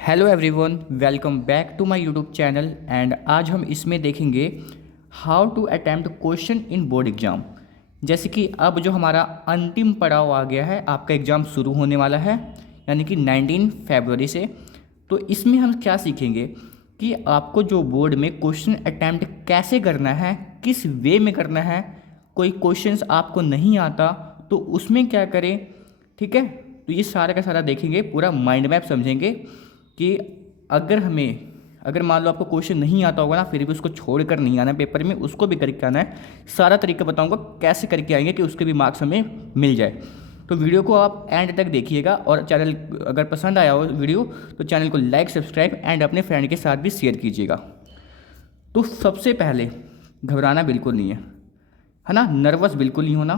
Hello everyone, welcome back to my YouTube channel. And आज हम इसमें देखेंगे how to attempt question in board exam. जैसे कि अब जो हमारा अंतिम पड़ाव आ गया है, आपका एग्ज़ाम शुरू होने वाला है यानी कि 19 फरवरी से। तो इसमें हम क्या सीखेंगे कि आपको जो बोर्ड में क्वेश्चन अटेम्प्ट कैसे करना है, किस वे में करना है। कोई क्वेश्चंस आपको नहीं आता तो उसमें क्या करें, ठीक है। तो ये सारा का सारा देखेंगे, पूरा माइंड मैप समझेंगे कि अगर मान लो आपको क्वेश्चन नहीं आता होगा ना, फिर भी उसको छोड़ कर नहीं आना है पेपर में, उसको भी करके आना है। सारा तरीका बताऊंगा कैसे करके आएंगे कि उसके भी मार्क्स हमें मिल जाए। तो वीडियो को आप एंड तक देखिएगा, और चैनल अगर पसंद आया हो वीडियो तो चैनल को लाइक, सब्सक्राइब एंड अपने फ्रेंड के साथ भी शेयर कीजिएगा। तो सबसे पहले घबराना बिल्कुल नहीं है ना, नर्वस बिल्कुल नहीं होना,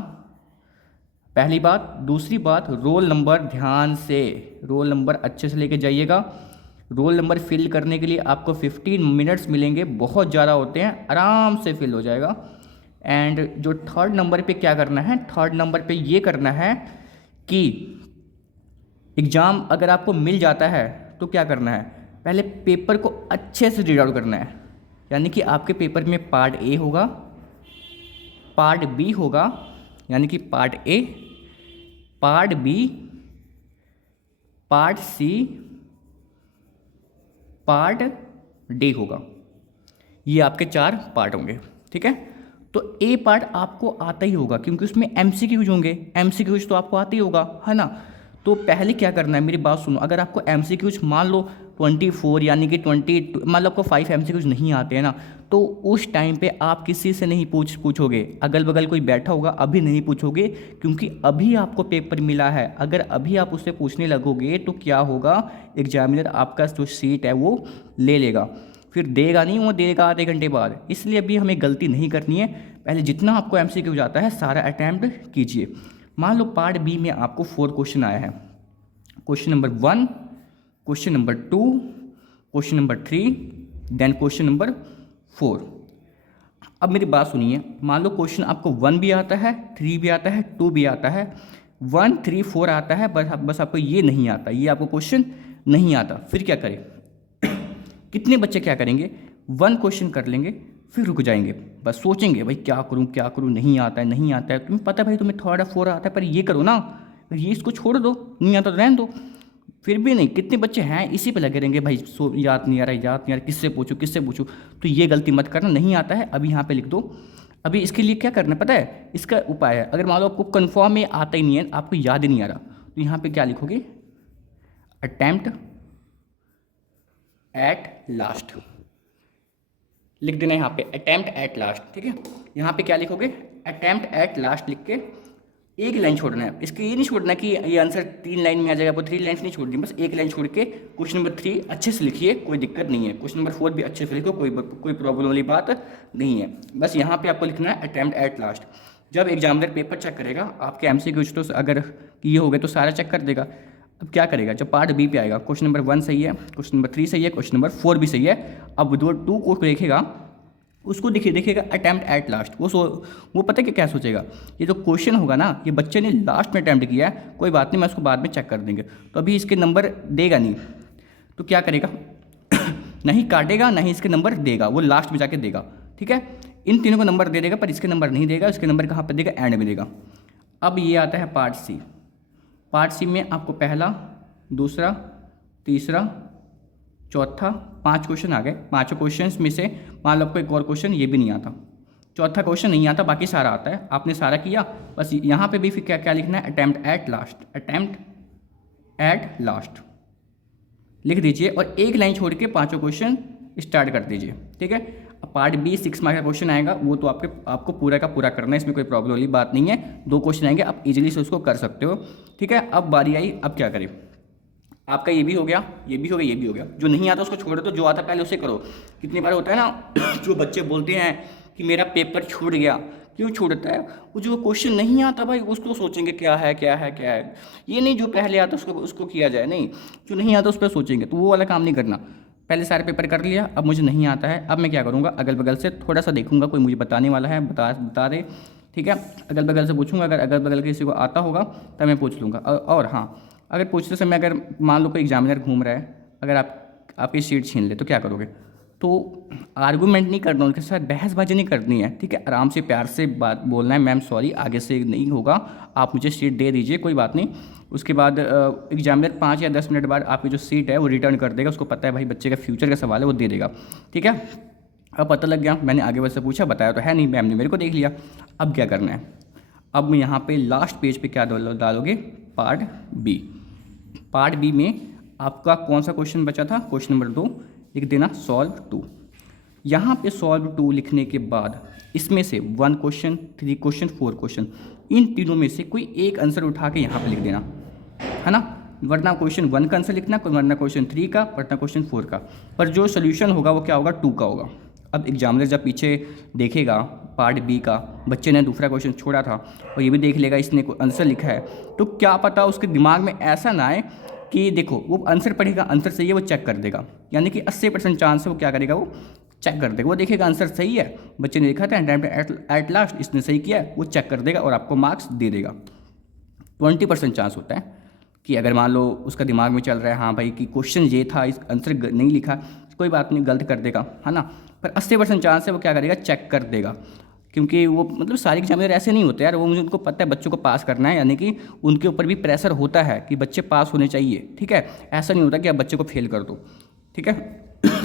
पहली बात। दूसरी बात, रोल नंबर ध्यान से, रोल नंबर अच्छे से लेके जाइएगा। रोल नंबर फिल करने के लिए आपको 15 मिनट्स मिलेंगे, बहुत ज़्यादा होते हैं, आराम से फिल हो जाएगा। एंड जो थर्ड नंबर पे क्या करना है, थर्ड नंबर पे ये करना है कि एग्ज़ाम अगर आपको मिल जाता है तो क्या करना है, पहले पेपर को अच्छे से रीड आउट करना है। यानी कि आपके पेपर में पार्ट ए होगा, पार्ट बी होगा, यानी कि part A, part B, part C, part D होगा। ये आपके 4 पार्ट होंगे, ठीक है। तो ए पार्ट आपको आता ही होगा क्योंकि उसमें एमसीक्यूज होंगे, एमसीक्यूज तो आपको आता ही होगा, है ना। तो पहले क्या करना है, मेरी बात सुनो। अगर आपको एमसीक्यूज मान लो 24 यानी कि 20, मान लो आपको 5 एमसीक्यूज नहीं आते हैं ना, तो उस टाइम पे आप किसी से नहीं पूछोगे, अगल बगल कोई बैठा होगा अभी नहीं पूछोगे, क्योंकि अभी आपको पेपर मिला है। अगर अभी आप उससे पूछने लगोगे तो क्या होगा, एग्जामिनर आपका जो सीट है वो ले लेगा, फिर देगा नहीं, वो देगा आधे घंटे बाद। इसलिए अभी हमें गलती नहीं करनी है, पहले जितना आपको एमसीक्यू जाता है सारा अटैम्प्ट कीजिए। मान लो पार्ट बी में आपको 4 क्वेश्चन आया है, question number 1, question number 2, question number 3, then question number 4। अब मेरी बात सुनिए, मान लो क्वेश्चन आपको 1 भी आता है, 3 भी आता है, 2 भी आता है, 1, 3, 4 आता है, बस आपको ये नहीं आता, ये आपको क्वेश्चन नहीं आता। फिर क्या करें, कितने बच्चे क्या करेंगे, 1 क्वेश्चन कर लेंगे, फिर रुक जाएंगे, बस सोचेंगे भाई क्या करूं क्या करूं, नहीं आता है नहीं आता है। तुम्हें पता है भाई, तुम्हें थर्ड 4 आता है, पर ये करो ना, ये इसको छोड़ दो, नहीं आता तो रहने दो। फिर भी नहीं, कितने बच्चे हैं इसी पे लगे रहेंगे, भाई याद नहीं आ रहा, याद नहीं आ रहा, किससे पूछूं किससे पूछूं। तो ये गलती मत करना, नहीं आता है अभी यहाँ पे लिख दो। अभी इसके लिए क्या करना है पता है, इसका उपाय है। अगर मान लो आपको कन्फर्म में आता ही नहीं है, आपको याद ही नहीं आ रहा, तो यहाँ पे क्या लिखोगे, अटैम्प्ट एट लास्ट लिख देना, यहाँ पे अटैम्प्ट एट लास्ट, ठीक है। यहाँ पे क्या लिखोगे, अटैम्प्ट एट लास्ट लिख के एक लाइन छोड़ना है। इसके ये नहीं छोड़ना कि ये आंसर 3 लाइन में आ जाएगा, वो 3 लाइन नहीं छोड़नी, बस एक लाइन छोड़ के क्वेश्चन नंबर 3 अच्छे से लिखिए, कोई दिक्कत नहीं है। क्वेश्चन नंबर 4 भी अच्छे से लिखो, कोई प्रॉब्लम वाली बात नहीं है। बस यहाँ पे आपको लिखना है अटैम्प्ट एट लास्ट। जब एग्जामिनर पेपर चेक करेगा, आपके एमसीक्यूज तो अगर ये हो गए तो सारा चेक कर देगा। अब क्या करेगा, जब पार्ट बी पे आएगा, क्वेश्चन नंबर 1 सही है, क्वेश्चन नंबर 3 सही है, क्वेश्चन नंबर 4 भी सही है। अब जो 2 को देखेगा, उसको देखेगा अटैम्प्ट एट लास्ट। वो पता है कि क्या सोचेगा, ये जो क्वेश्चन होगा ना, ये बच्चे ने लास्ट में अटैम्प्ट किया है, कोई बात नहीं, मैं उसको बाद में चेक कर देंगे। तो अभी इसके नंबर देगा नहीं, तो क्या करेगा नहीं काटेगा, नहीं इसके नंबर देगा, वो लास्ट में जाके देगा, ठीक है। इन तीनों को नंबर दे देगा, पर इसके नंबर नहीं देगा। इसके नंबर कहाँ पर देगा, एंड में देगा। अब ये आता है पार्ट सी। पार्ट सी में आपको पहला, दूसरा, तीसरा, चौथा, 5 क्वेश्चन आ गए। 5 क्वेश्चन में से मान लो आपको एक और क्वेश्चन ये भी नहीं आता, चौथा क्वेश्चन नहीं आता, बाकी सारा आता है। आपने सारा किया, बस यहाँ पे भी फिर क्या क्या लिखना है, attempt at last, attempt at last लिख दीजिए, और एक लाइन छोड़ के 5 क्वेश्चन स्टार्ट कर दीजिए, ठीक है। अब पार्ट बी 6 मार्क का क्वेश्चन आएगा, वो तो आपको पूरा का पूरा करना है, इसमें कोई प्रॉब्लम वाली बात नहीं है। 2 क्वेश्चन आएंगे, आप इजीली से उसको कर सकते हो, ठीक है। अब बारी आई, अब क्या करें, आपका ये भी हो गया, ये भी हो गया, ये भी हो गया। जो नहीं आता उसको छोड़ दो, जो आता पहले उसे करो। कितनी बार होता है ना जो बच्चे बोलते हैं कि मेरा पेपर छूट गया, क्यों छूटता है, वो जो क्वेश्चन नहीं आता भाई उसको सोचेंगे क्या है क्या है क्या है। ये नहीं जो पहले आता उसको किया जाए, नहीं, जो नहीं आता उस पर सोचेंगे, तो वो वाला काम नहीं करना। पहले सारे पेपर कर लिया, अब मुझे नहीं आता है, अब मैं क्या करूँगा, अगल बगल से थोड़ा सा देखूंगा, कोई मुझे बताने वाला है बता दे, ठीक है। अगल बगल से पूछूंगा, अगर अगल बगल किसी को आता होगा तब मैं पूछ लूँगा। और हाँ, अगर पूछते समय अगर मान लो कोई एग्जामिनर घूम रहा है, अगर आपकी सीट छीन ले तो क्या करोगे? तो आर्गूमेंट नहीं करना, उनके साथ बहसबाजी नहीं करनी है, ठीक है। आराम से प्यार से बात बोलना है, मैम सॉरी आगे से नहीं होगा, आप मुझे सीट दे दीजिए, कोई बात नहीं। उसके बाद एग्जामिनर 5 या 10 मिनट बाद आपकी जो सीट है वो रिटर्न कर देगा, उसको पता है भाई बच्चे का फ्यूचर का सवाल है, वो दे देगा, ठीक है। अब पता लग गया, मैंने आगे वैसे पूछा, बताया तो है नहीं, मैम ने मेरे को देख लिया। अब क्या करना है? अब यहाँ पे लास्ट पेज पे क्या डालोगे? Part B. पार्ट बी में आपका कौन सा क्वेश्चन बचा था? क्वेश्चन नंबर 2 लिख देना, सॉल्व 2। यहाँ पे सॉल्व 2 लिखने के बाद इसमें से 1 क्वेश्चन, 3 क्वेश्चन, 4 क्वेश्चन, इन तीनों में से कोई एक आंसर उठा के यहाँ पे लिख देना, है ना। वरना क्वेश्चन 1 का आंसर लिखना, वरना क्वेश्चन 3 का, वरना क्वेश्चन 4 का। पर जो सोल्यूशन होगा वो क्या होगा? 2 का होगा। अब एग्जामिनर जब पीछे देखेगा पार्ट बी का, बच्चे ने दूसरा क्वेश्चन छोड़ा था और ये भी देख लेगा इसने आंसर लिखा है, तो क्या पता उसके दिमाग में ऐसा ना आए कि देखो वो आंसर पढ़ेगा, आंसर सही है वो चेक कर देगा, यानी कि 80% चांस है वो क्या करेगा? वो चेक कर देगा। वो देखेगा आंसर सही है, बच्चे ने लिखा था एट लास्ट इसने सही किया है, वो चेक कर देगा और आपको मार्क्स दे देगा। 20% चांस होता है कि अगर मान लो उसका दिमाग में चल रहा है हाँ भाई कि क्वेश्चन ये था, इस आंसर नहीं लिखा, कोई बात नहीं, गलत कर देगा, है ना। पर 80% चांस है वो क्या करेगा? चेक कर देगा। क्योंकि वो मतलब सारे एग्जामिनर ऐसे नहीं होते यार, वो मुझे उनको पता है बच्चों को पास करना है, यानी कि उनके ऊपर भी प्रेशर होता है कि बच्चे पास होने चाहिए, ठीक है। ऐसा नहीं होता कि आप बच्चे को फेल कर दो, ठीक है।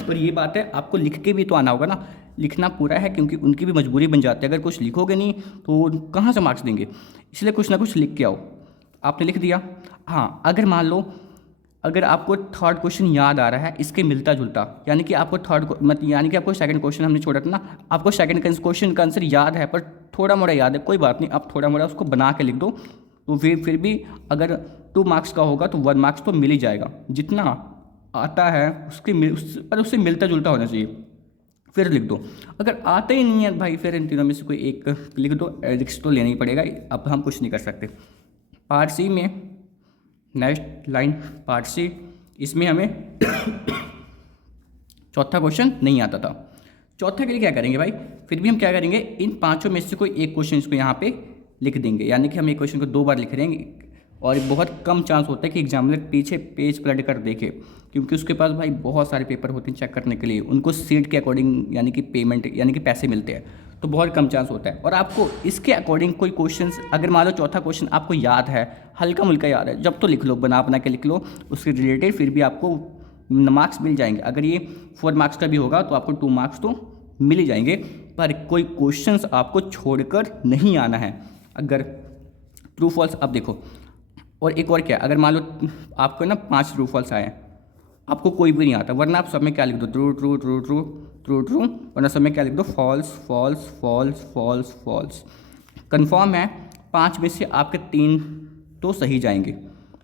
पर ये बात है आपको लिख के भी तो आना होगा ना, लिखना पूरा है, क्योंकि उनकी भी मजबूरी बन जाती है। अगर कुछ लिखोगे नहीं तो कहाँ से मार्क्स देंगे, इसलिए कुछ ना कुछ लिख के आओ। आपने लिख दिया, हाँ। अगर मान लो अगर आपको थर्ड क्वेश्चन याद आ रहा है इसके मिलता जुलता, यानी कि आपको यानी कि आपको सेकंड क्वेश्चन हमने छोड़ा था ना, आपको सेकंड क्वेश्चन का आंसर याद है पर थोड़ा मोड़ा याद है, कोई बात नहीं, आप थोड़ा मोड़ा उसको बना के लिख दो, तो फिर भी अगर 2 मार्क्स का होगा तो 1 मार्क्स तो मिल ही जाएगा। जितना आता है पर उससे मिलता जुलता होना चाहिए, फिर लिख दो। अगर आता ही नहीं है भाई, फिर इन तीनों में से कोई एक लिख दो, रिस्क तो लेना ही पड़ेगा, अब हम कुछ नहीं कर सकते। पार्ट सी में नेक्स्ट लाइन, पार्ट सी, इसमें हमें चौथा क्वेश्चन नहीं आता था। चौथे के लिए क्या करेंगे भाई? फिर भी हम क्या करेंगे, इन 5 में से कोई एक क्वेश्चन इसको यहाँ पे लिख देंगे, यानी कि हम एक क्वेश्चन को 2 बार लिख देंगे। और बहुत कम चांस होता है कि एग्जामिनर पीछे पेज पलट कर देखे, क्योंकि उसके पास भाई बहुत सारे पेपर होते हैं चेक करने के लिए, उनको सीट के अकॉर्डिंग यानी कि पेमेंट यानी कि पैसे मिलते हैं, तो बहुत कम चांस होता है। और आपको इसके अकॉर्डिंग कोई क्वेश्चंस, अगर मान लो चौथा क्वेश्चन आपको याद है, हल्का मुल्का याद है, जब तो लिख लो, बना के लिख लो, उसके रिलेटेड फिर भी आपको मार्क्स मिल जाएंगे। अगर ये 4 मार्क्स का भी होगा तो आपको 2 मार्क्स तो मिल ही जाएंगे, पर कोई क्वेश्चंस आपको छोड़कर नहीं आना है। अगर ट्रू फॉल्स, अब देखो, और एक और क्या, अगर मान लो आपको ना 5 ट्रू फॉल्स आए, आपको कोई भी नहीं आता, वरना आप सब में क्या लिख दो? True true true true true true, वरना सब में क्या लिख दो? False false false false false. Confirm है 5 में से आपके 3 तो सही जाएंगे,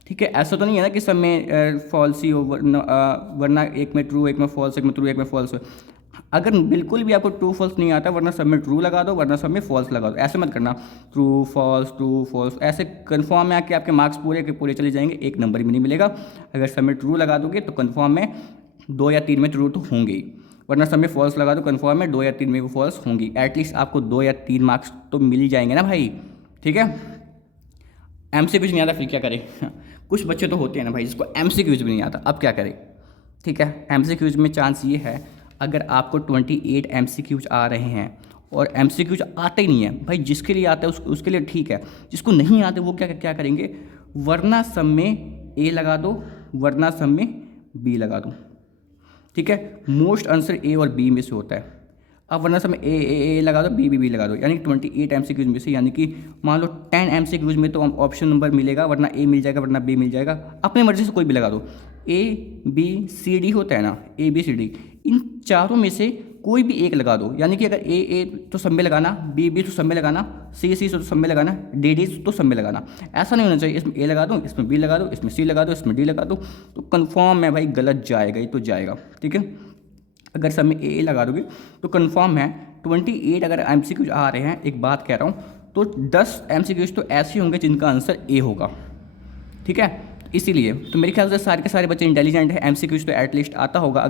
ठीक है। ऐसा तो नहीं है ना कि सब में फॉल्स ही हो, वरना एक में ट्रू, एक में फॉल्स, एक में ट्रू, एक में फॉल्स हो। अगर बिल्कुल भी आपको ट्रू फॉल्स नहीं आता, वरना सब में ट्रू लगा दो, वरना सब में फॉल्स लगा दो, ऐसे मत करना ट्रू फॉल्स, ऐसे कन्फर्म है कि आपके मार्क्स पूरे के पूरे चले जाएंगे, 1 नंबर भी नहीं मिलेगा। अगर सब में ट्रू लगा दोगे तो कन्फर्म में 2 या 3 में ट्रू तो होंगे ही, वरना सब में फॉल्स लगा दो, कन्फर्म में 2 या 3 में वो फॉल्स होंगी। एटलीस्ट आपको 2 या 3 मार्क्स तो मिल ही जाएंगे ना भाई, ठीक है। MCQ नहीं आता फिर क्या करें? कुछ बच्चे तो होते हैं ना भाई जिसको MCQ भी नहीं आता, अब क्या करें? ठीक है, MCQ में चांस ये है, अगर आपको 28 MCQ आ रहे हैं और MCQ आते ही नहीं है भाई, जिसके लिए आता है उसके लिए ठीक है, जिसको नहीं आते वो क्या करेंगे? वरना सब में A लगा दो, वरना सब में B लगा दो, ठीक है। मोस्ट आंसर A और B में से होता है। अब वरना सब में ए लगा दो, बी लगा दो, यानी 28 MCQ में से, यानी कि मान लो 10 MCQ में तो ऑप्शन नंबर मिलेगा, वरना A मिल जाएगा, वरना B मिल जाएगा, अपनी मर्जी से कोई भी लगा दो। ABCD होता है ना, ABCD, इन चारों में से कोई भी एक लगा दो, यानी कि अगर ए तो सब में लगाना, बी तो सब में लगाना, सी तो सब में लगाना, डी तो सब में लगाना। ऐसा नहीं होना चाहिए इसमें A लगा दो, इसमें B लगा दो, इसमें C लगा दो, इसमें D लगा दो, तो कन्फर्म है भाई गलत जाएगा ही तो जाएगा, ठीक है। अगर सब में ए लगा दोगे तो कन्फर्म है 28 अगर MCQ आ रहे हैं, एक बात कह रहा हूँ, तो 10 MCQ तो ऐसे होंगे जिनका आंसर ए होगा, ठीक है। इसीलिए तो मेरे ख्याल से सारे के सारे बच्चे इंटेलिजेंट हैं, MCQ तो एटलीस्ट आता होगा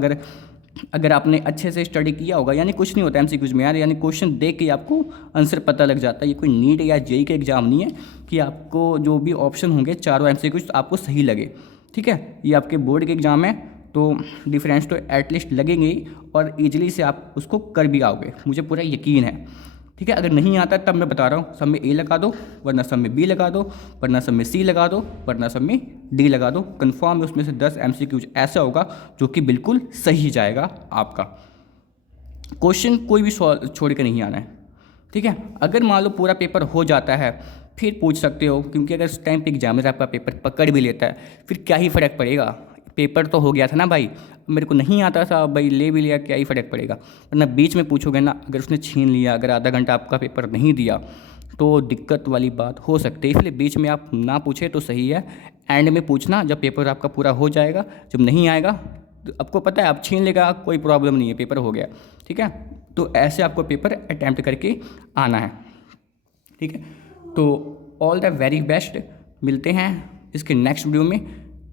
अगर आपने अच्छे से स्टडी किया होगा। यानी कुछ नहीं होता MCQ में यार, यानी क्वेश्चन देख के आपको आंसर पता लग जाता है। ये कोई नीट या जेई का एग्जाम नहीं है कि आपको जो भी ऑप्शन होंगे चारों MCQ आपको सही लगे, ठीक है। ये आपके बोर्ड के एग्जाम है तो डिफरेंस तो एटलीस्ट लगेंगे ही और ईजिली से आप उसको कर भी आओगे, मुझे पूरा यकीन है। ठीक है, अगर नहीं आता तब मैं बता रहा हूँ सब में ए लगा दो, वरना सब में बी लगा दो, वरना सब में सी लगा दो, वरना सब में डी लगा दो। कन्फर्म है उसमें से 10 MCQ ऐसा होगा जो कि बिल्कुल सही जाएगा आपका। क्वेश्चन कोई भी छोड़ के नहीं आना है। ठीक है, अगर मान लो पूरा पेपर हो जाता है फिर पूछ सकते हो, क्योंकि अगर उस टाइम पे एग्जामिनर आपका पेपर पकड़ भी लेता है फिर क्या ही फ़र्क पड़ेगा, पेपर तो हो गया था ना भाई, मेरे को नहीं आता था भाई ले भी लिया, क्या ही फ़र्क पड़ेगा। वरना बीच में पूछोगे ना, अगर उसने छीन लिया, अगर आधा घंटा आपका पेपर नहीं दिया तो दिक्कत वाली बात हो सकती है। इसलिए बीच में आप ना पूछे तो सही है, एंड में पूछना जब पेपर आपका पूरा हो जाएगा। जब नहीं आएगा तो आपको पता है आप छीन लेगा, कोई प्रॉब्लम नहीं है, पेपर हो गया। ठीक है, तो ऐसे आपको पेपर अटैम्प्ट करके आना है। ठीक है, तो ऑल द वेरी बेस्ट, मिलते हैं इसके नेक्स्ट वीडियो में।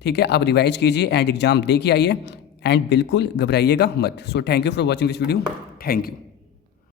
ठीक है, आप रिवाइज कीजिए एंड एग्ज़ाम दे के आइए एंड बिल्कुल घबराइएगा मत। So thank you for watching this video, thank you.